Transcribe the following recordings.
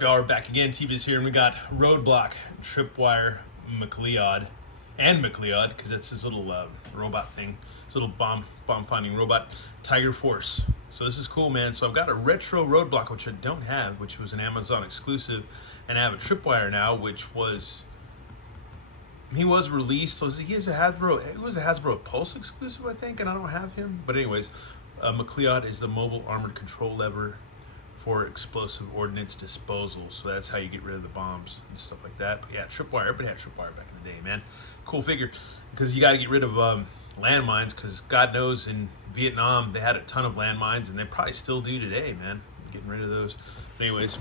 Y'all are back again. TV's here, and we got Roadblock, Tripwire, McLeod, and McLeod, because that's his little robot thing, his little bomb finding robot, Tiger Force. So this is cool, man. So I've got a retro Roadblock, which I don't have, which was an Amazon exclusive, and I have a Tripwire now, which he was released. So he was a Hasbro Pulse exclusive, I think, and I don't have him. But anyways, McLeod is the mobile armored control lever for explosive ordnance disposal. So that's how you get rid of the bombs and stuff like that. But yeah, Tripwire, everybody had Tripwire back in the day, man. Cool figure, because you got to get rid of landmines, because God knows in Vietnam they had a ton of landmines, and they probably still do today, man. Getting rid of those. Anyways,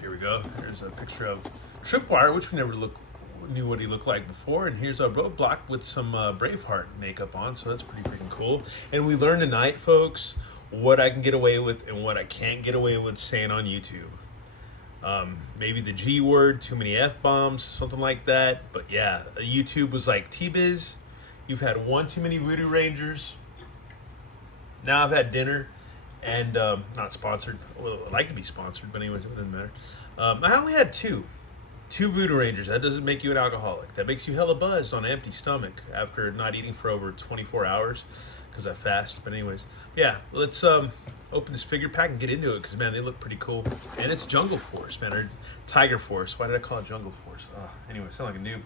here we go. There's a picture of Tripwire, which we never knew what he looked like before, and here's a Roadblock with some Braveheart makeup on, so that's pretty freaking cool. And we learned tonight, folks, what I can get away with and what I can't get away with saying on YouTube. Maybe the G word, too many F-bombs, something like that. But yeah, YouTube was like, T-Biz, you've had one too many Voodoo Rangers. Now I've had dinner, and not sponsored. Well, I'd like to be sponsored, but anyways, it doesn't matter. I only had two Voodoo Rangers. That doesn't make you an alcoholic. That makes you hella buzzed on an empty stomach after not eating for over 24 hours. Because I fast. But anyways, yeah, let's open this figure pack and get into it, because man, they look pretty cool. And it's Jungle Force, man, or Tiger Force. Why did I call it Jungle Force? Anyway, sound like a noob.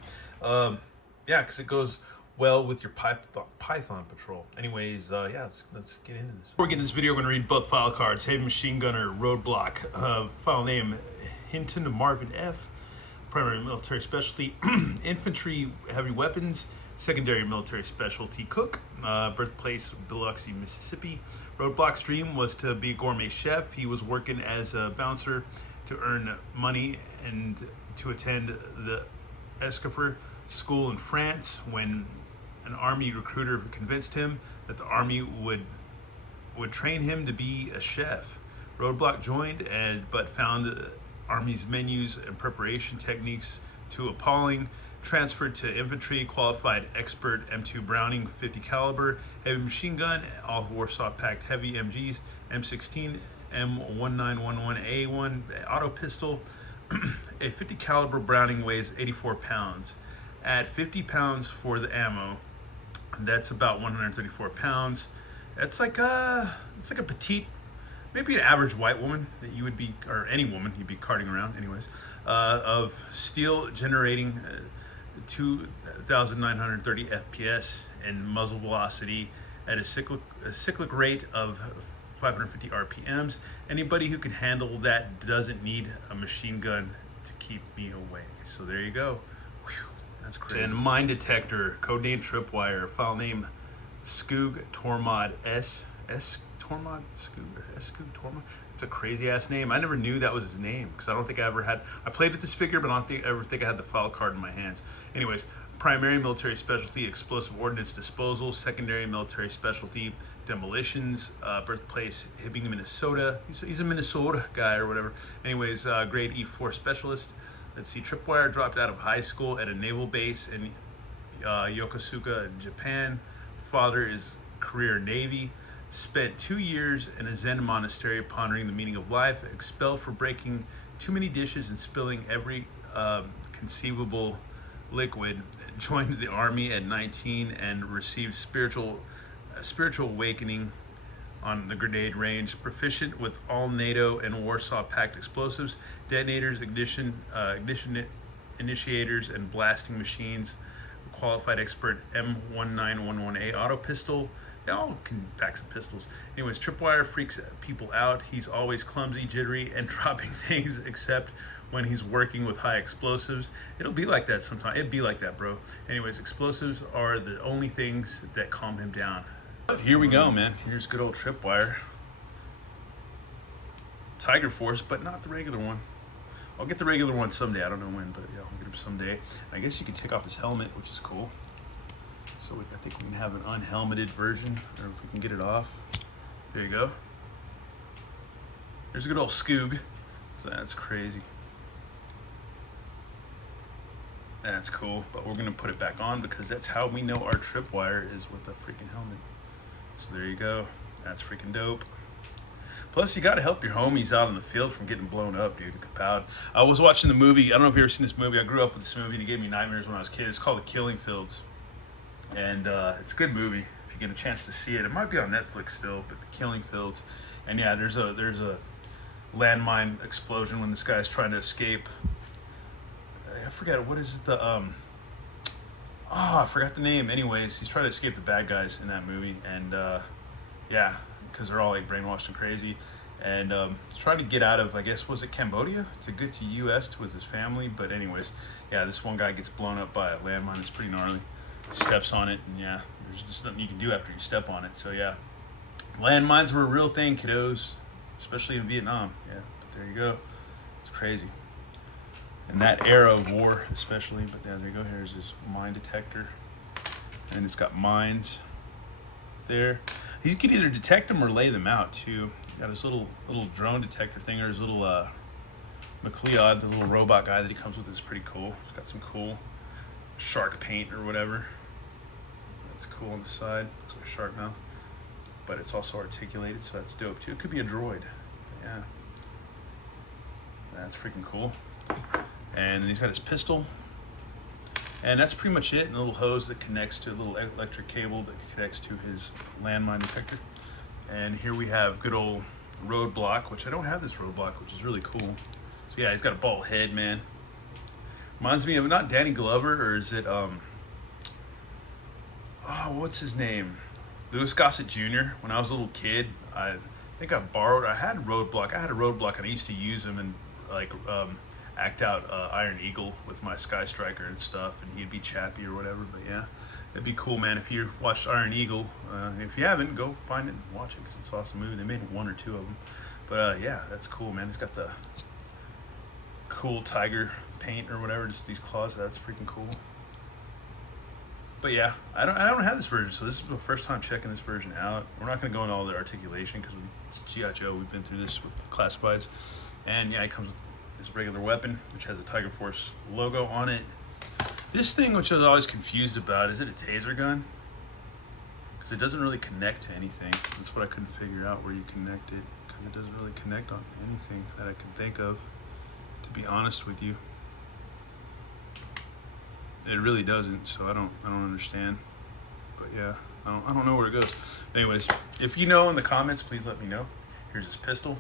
Yeah, because it goes well with your Python patrol. Anyways, yeah, let's get into this. Before we get into this video, we're going to read both file cards. Heavy Machine Gunner Roadblock, file name Hinton Marvin F, primary military specialty infantry heavy weapons, secondary military specialty cook, birthplace Biloxi, Mississippi. Roadblock's dream was to be a gourmet chef. He was working as a bouncer to earn money and to attend the Escoffier school in France when an army recruiter convinced him that the army would train him to be a chef. Roadblock joined but found the army's menus and preparation techniques too appalling. Transferred to infantry, qualified expert M2 Browning 50 caliber heavy machine gun, all Warsaw packed heavy MGs, M16, M1911A1 auto pistol. A 50 caliber Browning weighs 84 pounds. At 50 pounds for the ammo, that's about 134 pounds. That's like it's like a petite, maybe an average white woman that you would be, or any woman you'd be carting around, anyways, of steel, generating 2,930 FPS and muzzle velocity at a cyclic rate of 550 RPMs. Anybody who can handle that doesn't need a machine gun to keep me away. So there you go. Whew, that's crazy. And mine detector, codename Tripwire, file name Skoog Tormod Tormod Skoog, or Skoog Tormod. It's a crazy ass name. I never knew that was his name, because I don't think I ever had. I played with this figure, but I don't ever think I had the file card in my hands. Anyways, primary military specialty explosive ordnance disposal, secondary military specialty demolitions, birthplace Hibbing, Minnesota. He's a Minnesota guy or whatever. Anyways, grade E4 specialist. Let's see, Tripwire dropped out of high school at a naval base in Yokosuka, Japan. Father is career Navy. Spent 2 years in a Zen monastery pondering the meaning of life, expelled for breaking too many dishes and spilling every conceivable liquid. Joined the army at 19 and received spiritual awakening on the grenade range. Proficient with all NATO and Warsaw packed explosives, detonators, ignition initiators, and blasting machines. Qualified expert M1911A auto pistol. They all can pack some pistols. Anyways, Tripwire freaks people out. He's always clumsy, jittery, and dropping things, except when he's working with high explosives. It'll be like that sometimes. It'd be like that, bro. Anyways, explosives are the only things that calm him down. But here we go, man. Here's good old Tripwire. Tiger Force, but not the regular one. I'll get the regular one someday. I don't know when, but yeah, I'll get him someday. I guess you can take off his helmet, which is cool. So I think we can have an unhelmeted version, or if we can get it off. There you go. There's a good old Skoog. So that's crazy. That's cool, but we're gonna put it back on because that's how we know our Tripwire is with a freaking helmet. So there you go. That's freaking dope. Plus, you got to help your homies out in the field from getting blown up, dude. Kapowed. I was watching the movie. I don't know if you've ever seen this movie. I grew up with this movie, and it gave me nightmares when I was a kid. It's called The Killing Fields, and it's a good movie if you get a chance to see it. It might be on Netflix still, but The Killing Fields. And yeah, there's a landmine explosion when this guy's trying to escape. I forget what is it, I forgot the name. Anyways, he's trying to escape the bad guys in that movie, and yeah, because they're all like brainwashed and crazy, and he's trying to get out of, I guess, was it Cambodia to get to U.S. with his family. But anyways, yeah, this one guy gets blown up by a landmine. It's pretty gnarly. Steps on it, and yeah, there's just nothing you can do after you step on it. So yeah, landmines were a real thing, kiddos, especially in Vietnam. Yeah, but there you go. It's crazy. In that era of war, especially. But yeah, there you go. Here's his mine detector, and it's got mines there. He can either detect them or lay them out too. Got his little drone detector thing, or his little McLeod, the little robot guy that he comes with, is pretty cool. He's got some cool shark paint or whatever. That's cool on the side. Looks like a shark mouth, but it's also articulated, so that's dope too. It could be a droid. Yeah, that's freaking cool. And then he's got his pistol. And that's pretty much it. And a little hose that connects to a little electric cable that connects to his landmine detector. And here we have good old Roadblock, which I don't have this Roadblock, which is really cool. So yeah, he's got a bald head, man. Reminds me of, not Danny Glover, or is it, what's his name? Louis Gossett Jr. When I was a little kid, I think I had a Roadblock, and I used to use him and like act out Iron Eagle with my Sky Striker and stuff, and he'd be Chappie or whatever. But yeah, it'd be cool, man. If you watched Iron Eagle, if you haven't, go find it and watch it, because it's an awesome movie. They made one or two of them, but yeah, that's cool, man. He's got the cool tiger paint or whatever, just these claws. That's freaking cool. But yeah, I don't have this version, so this is the first time checking this version out. We're not going to go into all the articulation because it's G.I. Joe. We've been through this with the classifieds, and yeah, it comes with this regular weapon, which has a Tiger Force logo on it. This thing, which I was always confused about, is it a taser gun? Because it doesn't really connect to anything. That's what I couldn't figure out, where you connect it, because it doesn't really connect on anything that I can think of, to be honest with you. It really doesn't, so I don't understand. But yeah, I don't know where it goes. Anyways, if you know in the comments, please let me know. Here's his pistol.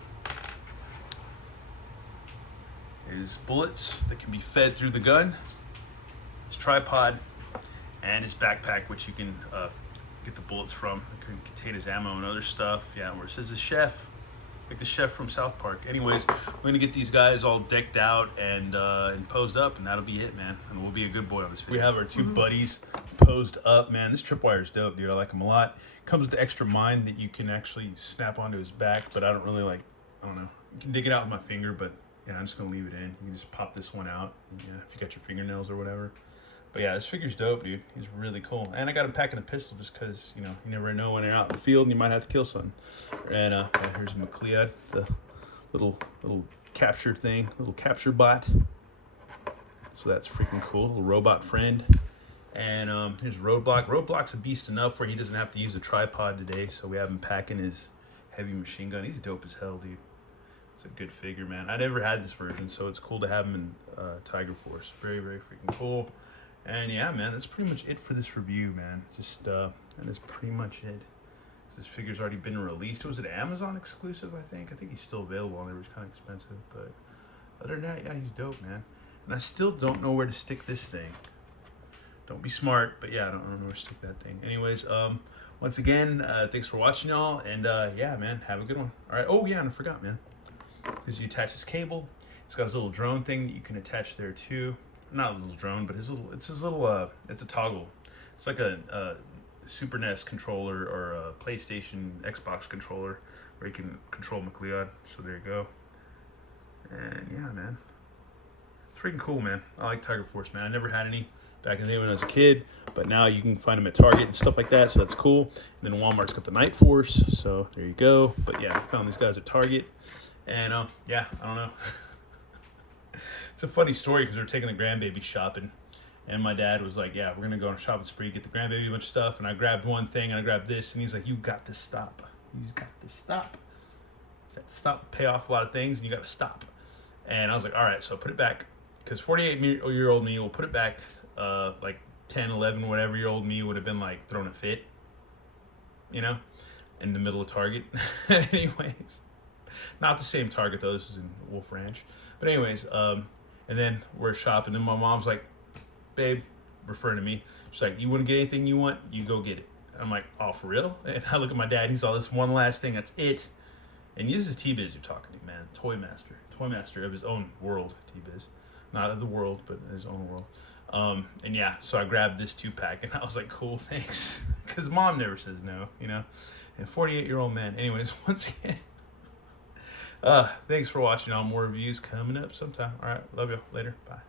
His bullets that can be fed through the gun, his tripod, and his backpack, which you can get the bullets from. It can contain his ammo and other stuff. Yeah, where it says the chef, like the chef from South Park. Anyways, we're gonna get these guys all decked out and posed up, and that'll be it, man. And we'll be a good boy on this video. We have our two buddies posed up, man. This Tripwire is dope, dude. I like him a lot. Comes with the extra mine that you can actually snap onto his back, but I don't really like. I don't know. You can dig it out with my finger, but yeah, I'm just gonna leave it in. You can just pop this one out, yeah, if you got your fingernails or whatever. But yeah, this figure's dope, dude. He's really cool. And I got him packing a pistol just because, you know, you never know when you're out in the field and you might have to kill something. And yeah, here's McLeod, the little capture thing, little capture bot. So that's freaking cool, little robot friend. And here's Roadblock. Roadblock's a beast enough where he doesn't have to use a tripod today, so we have him packing his heavy machine gun. He's dope as hell, dude. It's a good figure, man. I never had this version, so it's cool to have him in Tiger Force. Very, very freaking cool. And yeah, man, that's pretty much it for this review, man. Just that is pretty much it. This figure's already been released. It was an Amazon exclusive, I think. I think he's still available on there. It was kind of expensive, but other than that, yeah, he's dope, man. And I still don't know where to stick this thing. Don't be smart, but yeah, I don't know where to stick that thing. Anyways, once again, thanks for watching, y'all. And yeah, man, have a good one. All right. Oh yeah, and I forgot, man. Because you attach his cable. It's got his little drone thing that you can attach there too. Not a little drone, but it's a toggle. It's like a Super NES controller or a PlayStation, Xbox controller where you can control McLeod. So there you go. And yeah, man, it's freaking cool, man. I like Tiger Force, man. I never had any back in the day when I was a kid, but now you can find them at Target and stuff like that, so that's cool. And then Walmart's got the Night Force, so there you go. But yeah, I found these guys at Target, and yeah, I don't know. It's a funny story because we were taking the grandbaby shopping, and my dad was like, yeah, we're going to go on a shopping spree, get the grandbaby a bunch of stuff, and I grabbed one thing, and I grabbed this, and he's like, you got to stop. You got to stop. stop, pay off a lot of things, and you got to stop. And I was like, all right, so put it back, because 48-year-old me will put it back. Like 10, 11, whatever year old me would have been like throwing a fit, you know, in the middle of Target. Anyways, not the same Target though. This is in Wolf Ranch. But anyways, and then we're shopping, and my mom's like, babe, referring to me, she's like, you want to get anything you want, you go get it. I'm like, oh, for real? And I look at my dad, he's all, this one last thing, that's it. And this is T-Biz you're talking to, man. Toy master of his own world, T-Biz. Not of the world, but his own world. And yeah, so I grabbed this 2-pack, and I was like, cool, thanks. Because mom never says no, you know? And 48-year-old man. Anyways, once again, thanks for watching. All more reviews coming up sometime. All right, love you. Later. Bye.